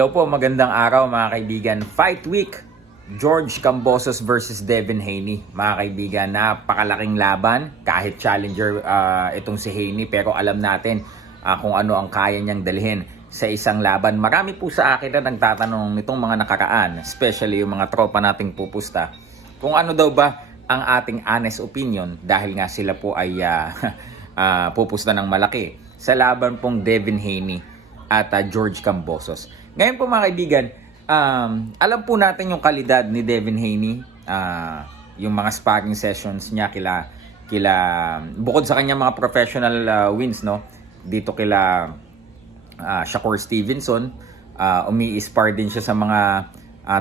Hello po, magandang araw mga kaibigan. Fight week, George Kambosos versus Devin Haney. Mga kaibigan, napakalaking laban. Kahit challenger itong si Haney, pero alam natin kung ano ang kaya niyang dalhin sa isang laban. Marami po sa akin na nagtatanong nitong mga nakaraan, especially yung mga tropa nating pupusta, kung ano daw ba ang ating honest opinion dahil nga sila po ay pupusta ng malaki sa laban pong Devin Haney at George Kambosos. Ngayon po mga kaibigan, alam po natin yung kalidad ni Devin Haney, yung mga sparring sessions niya kila bukod sa kanyang mga professional wins, no, dito kila Shakur Stevenson, umi-spar din siya sa mga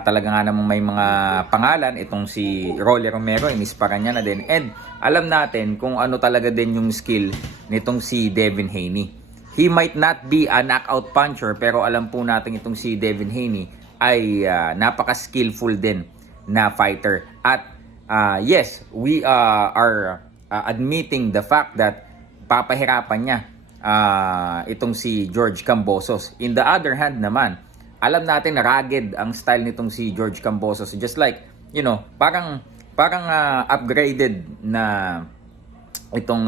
talaga nga namang may mga pangalan. Itong si Rolly Romero, inisparan niya na din, and alam natin kung ano talaga din yung skill nitong si Devin Haney. He might not be a knockout puncher, pero alam po natin itong si Devin Haney ay napaka-skillful din na fighter. At yes, we are admitting the fact that papahirapan niya itong si George Kambosos. In the other hand naman, alam natin na rugged ang style nitong si George Kambosos. Just like, you know, parang upgraded na itong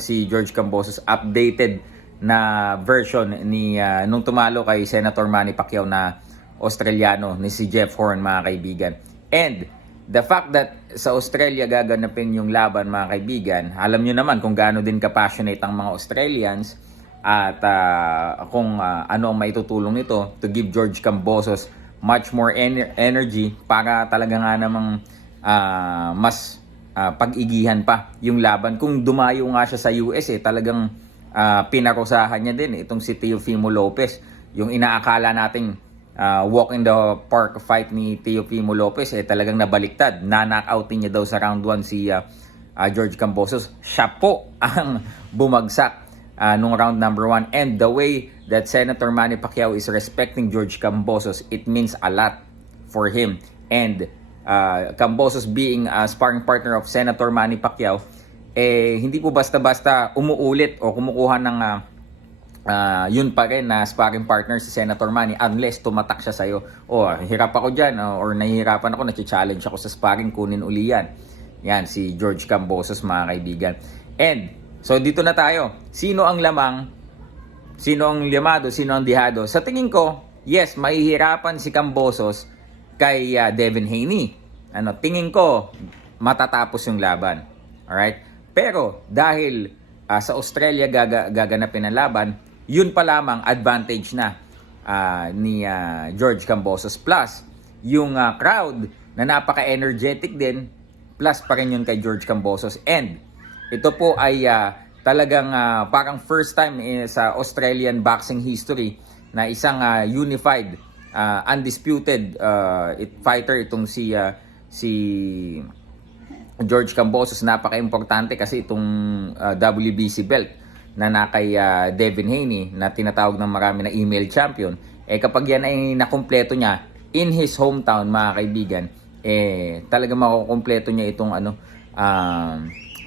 si George Kambosos, updated na version ni nung tumalo kay Senator Manny Pacquiao na Australiano, ni si Jeff Horn, mga kaibigan. And the fact that sa Australia gaganapin yung laban, mga kaibigan, alam nyo naman kung gaano din ka-passionate ang mga Australians at kung ano ang maitutulong nito to give George Kambosos much more energy para talaga nga namang mas pag-igihan pa yung laban. Kung dumayo nga siya sa US, talagang pinarusahan niya din itong si Teofimo Lopez. Yung inaakala nating walk in the park fight ni Teofimo Lopez, talagang nabaliktad. Na-knockoutin niya daw sa round 1 si George Kambosos. Siya po ang bumagsak nung round number 1. And the way that Senator Manny Pacquiao is respecting George Kambosos, it means a lot for him. And Kambosos being a sparring partner of Senator Manny Pacquiao, hindi po basta-basta umuulit o kumukuha ng yun pa rin na sparring partner si Senator Manny unless tumatak siya sa'yo. Hirap ako dyan, or nahihirapan ako, nag-challenge ako sa sparring, kunin uli yan. Yan, si George Kambosos, mga kaibigan. And, so dito na tayo. Sino ang lamang? Sino ang limado? Sino ang dihado? Sa tingin ko, yes, mahihirapan si Kambosos kay Devin Haney. Tingin ko, matatapos yung laban. Alright? Pero dahil sa Australia gaganapin ang laban, yun pa lamang advantage na ni George Kambosos. Plus, yung crowd na napaka-energetic din, plus pa rin yun kay George Kambosos. And ito po ay talagang parang first time sa Australian boxing history na isang unified, undisputed fighter itong si George Kambosos. Napaka-importante kasi itong WBC belt na kay Devin Haney na tinatawag ng marami na email champion, kapag yan ay nakumpleto niya in his hometown, mga kaibigan, talaga makukumpleto niya itong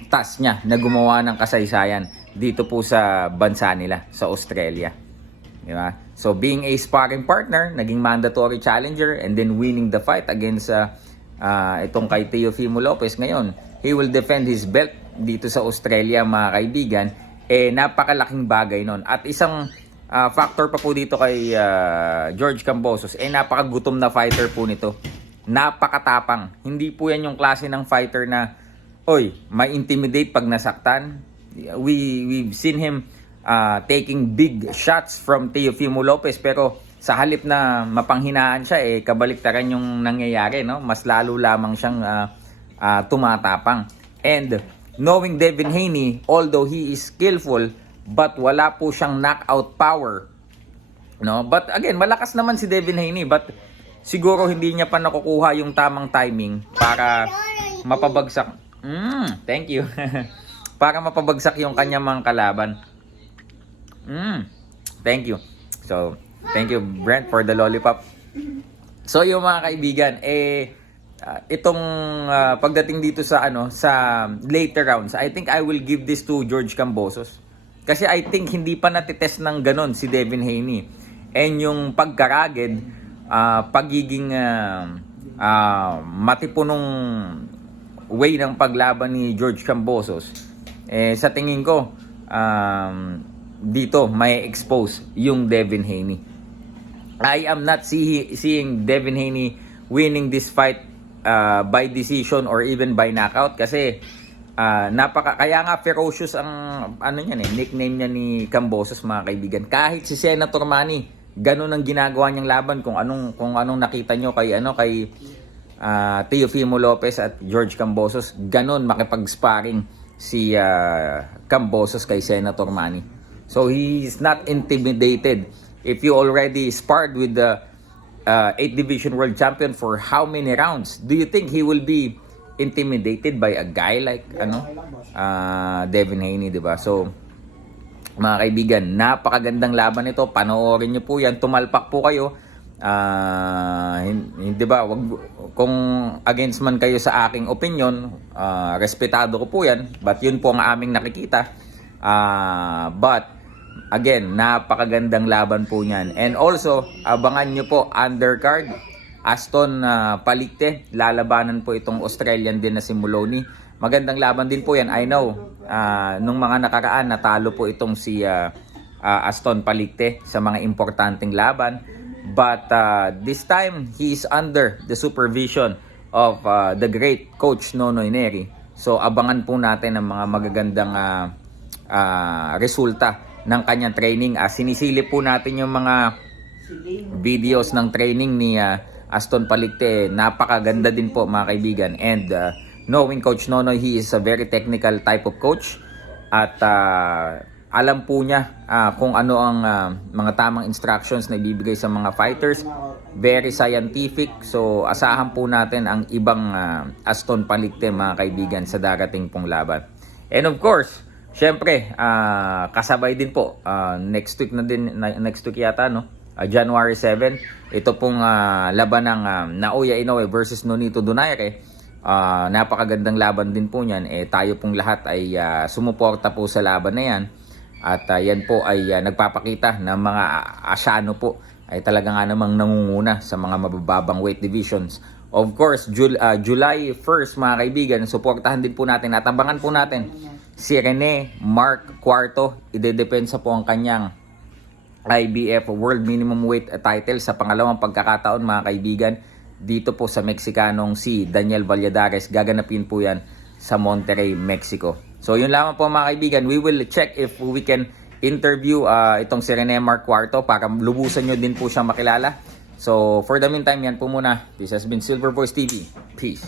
task niya na gumawa ng kasaysayan dito po sa bansa nila, sa Australia. Diba? So being a sparring partner, naging mandatory challenger, and then winning the fight against itong kay Teofimo Lopez, ngayon he will defend his belt dito sa Australia, mga kaibigan. Napakalaking bagay nun. At isang factor pa po dito kay George Kambosos, napakagutom na fighter po nito. Napakatapang. Hindi po yan yung klase ng fighter na may intimidate pag nasaktan. We've seen him taking big shots from Teofimo Lopez, pero sa halip na mapanghinaan siya, kabaliktaran yung nangyayari, no? Mas lalo lamang siyang tumatapang. And knowing Devin Haney, although he is skillful, but wala po siyang knockout power, no? But again, malakas naman si Devin Haney, but siguro hindi niya pa nakukuha yung tamang timing para mapabagsak. Thank you. Para mapabagsak yung kanyang mga kalaban. Thank you. So, thank you, Brent, for the lollipop. So, yung mga kaibigan, itong pagdating dito sa sa later rounds, I think I will give this to George Kambosos. Kasi I think hindi pa natitest ng ganon si Devin Haney. and yung pagkaragid, pagiging matipunong way ng paglaban ni George Kambosos, sa tingin ko, dito may expose yung Devin Haney. I am not seeing Devin Haney winning this fight by decision or even by knockout, kasi kaya nga ferocious ang nickname niya ni Kambosos, mga kaibigan. Kahit si Senator Manny, ganun ang ginagawa niyang laban. Kung anong nakita nyo kay Teofimo Lopez at George Kambosos, ganun makipag-sparring si Kambosos kay Senator Manny. So he is not intimidated. If you already sparred with the 8th Division World Champion for how many rounds, do you think he will be intimidated by a guy like Devin Haney, di ba? So mga kaibigan, napakagandang laban ito. Panoorin niyo po yan. Tumalpak po kayo. Hindi ba? Kung against man kayo sa aking opinion, respetado ko po yan. But yun po ang aming nakikita. But again, napakagandang laban po niyan. And also, abangan nyo po, undercard, Aston Palicte, lalabanan po itong Australian din na si Moloney. Magandang laban din po yan. I know, nung mga nakaraan, natalo po itong si Aston Palicte sa mga importanteng laban. But this time, he is under the supervision of the great coach Nonoy Neri. So, abangan po natin ang mga magagandang resulta ng kanyang training. Sinisilip po natin yung mga videos ng training ni Aston Palicte. Napakaganda din po, mga kaibigan. And knowing Coach Nonoy, he is a very technical type of coach. At alam po niya kung ano ang mga tamang instructions na ibibigay sa mga fighters. Very scientific. So asahan po natin ang ibang Aston Palicte, mga kaibigan, sa darating pong laban. And of course, syempre, kasabay din po, next week yata, no? January 7, ito pong laban ng Naoya Inoue versus Nonito Donaire. Napakagandang laban din po niyan. Tayo pong lahat ay sumuporta po sa laban na yan. At yan po ay nagpapakita na mga Asyano po ay talaga nga namang nangunguna sa mga mabababang weight divisions. Of course, July 1st, mga kaibigan, suportahan din po natin at abangan po natin si Rene Mark Cuarto. Idedepensa po ang kanyang IBF World Minimum Weight title sa pangalawang pagkakataon, mga kaibigan, dito po sa Mexicanong si Daniel Valladares. Gaganapin po yan sa Monterrey, Mexico. So yun lamang po, mga kaibigan. We will check if we can interview itong si Rene Mark Cuarto para lubusan nyo din po siya makilala. So for the meantime, yan po muna. This has been Silver Voice TV. Peace.